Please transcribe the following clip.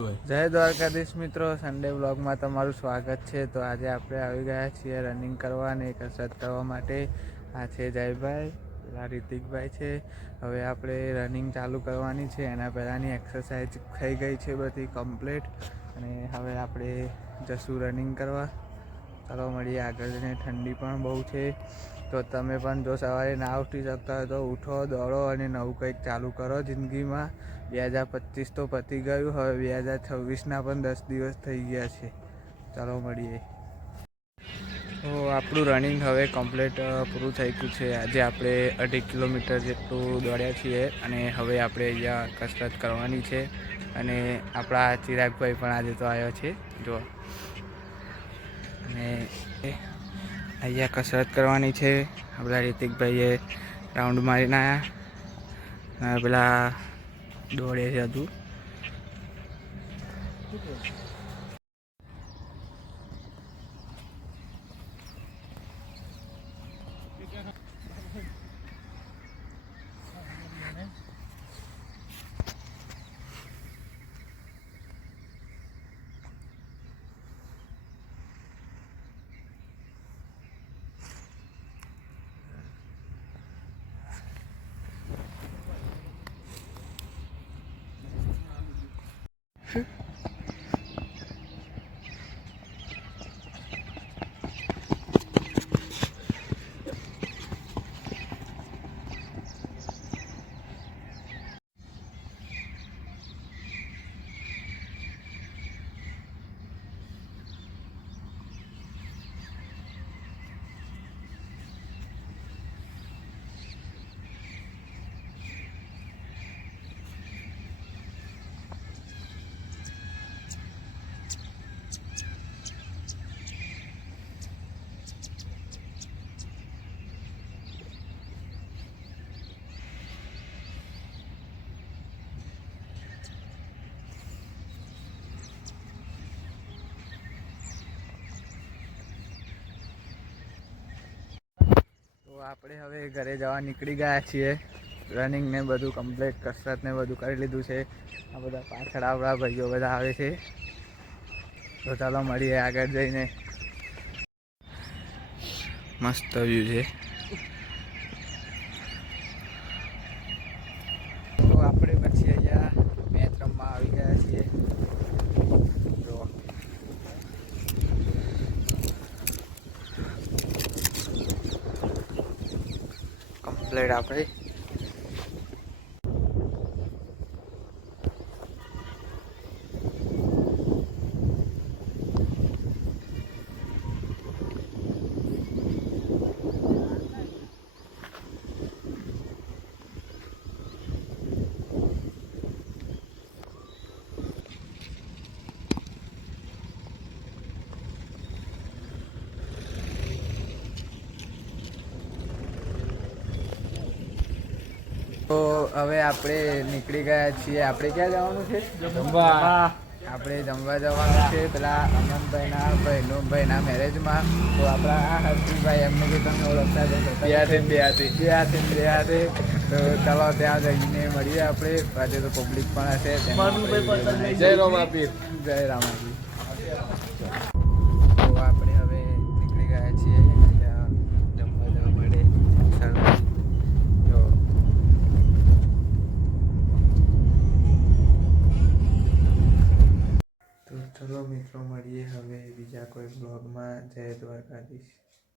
જય દ્વારકાધીશ મિત્રો, સન્ડે બ્લોગમાં તમારું સ્વાગત છે। તો આજે આપણે આવી ગયા છીએ રનિંગ કરવા અને કસરત કરવા માટે। આ છે જયભાઈ, પેલા રિતિકભાઈ છે। હવે આપણે રનિંગ ચાલુ કરવાની છે। એના પહેલાંની એક્સરસાઇઝ થઈ ગઈ છે બધી કમ્પ્લીટ, અને હવે આપણે જશું રનિંગ કરવા। ચાલો મળીએ આગળ જઈને। ઠંડી પણ બહુ છે, તો તમે પણ જો સવારે ના ઉઠી શકતા હોય તો ઉઠો, દોડો અને નવું કંઈક ચાલુ કરો જિંદગીમાં। 2025 તો પતી ગયું, હવે 2026ના પણ 10 દિવસ થઈ ગયા છે। ચાલો મળીએ। તો આપણું રનિંગ હવે કમ્પ્લીટ પૂરું થઈ ગયું છે। આજે આપણે 2.5 કિલોમીટર જેટલું દોડ્યા છીએ, અને હવે આપણે અહીંયા કસરત કરવાની છે। અને આપણા ચિરાગભાઈ પણ આજે તો આવ્યો છે જો, અને અહીંયા કસરત કરવાની છે। આપણા રિતિકભાઈએ રાઉન્ડ મારીને આવ્યા, પેલા દોડે છે હજુ। તો આપણે હવે ઘરે જવા નીકળી ગયા છીએ। રનિંગ ને બધું કમ્પ્લીટ, કસરત ને બધું કરી લીધું છે। આ બધા પાછળ આપણા ભાઈઓ બધા આવે છે। તો ચાલો મળીએ આગળ જઈને। મસ્ત વ્યૂ છે। તો આપણે પછી અહીંયા મેચ રમવા આવી ગયા છીએ। જો કમ્પ્લીટ આપણે તો હવે આપણે નીકળી ગયા છીએ। આપણે ક્યાં જવાનું છે? જમવા। આપણે જમવા જવાનું છે પેલા અનંતભાઈના ભાઈના મેરેજમાં। તો આપણા હર્ષિભાઈ એમને કે તમે ઓળખતા બે તો ચાલો ત્યાં જઈને મળીએ આપણે। આજે તો પબ્લિક પણ હશે। જય રામાપીર, જય રામાપીર। તો આપણે હવે નીકળી ગયા છીએ જમવા જવા માટે। તો ચલો મિત્રો મળીએ હવે બીજા કોઈ બ્લોગમાં। જય દ્વારકાધીશ।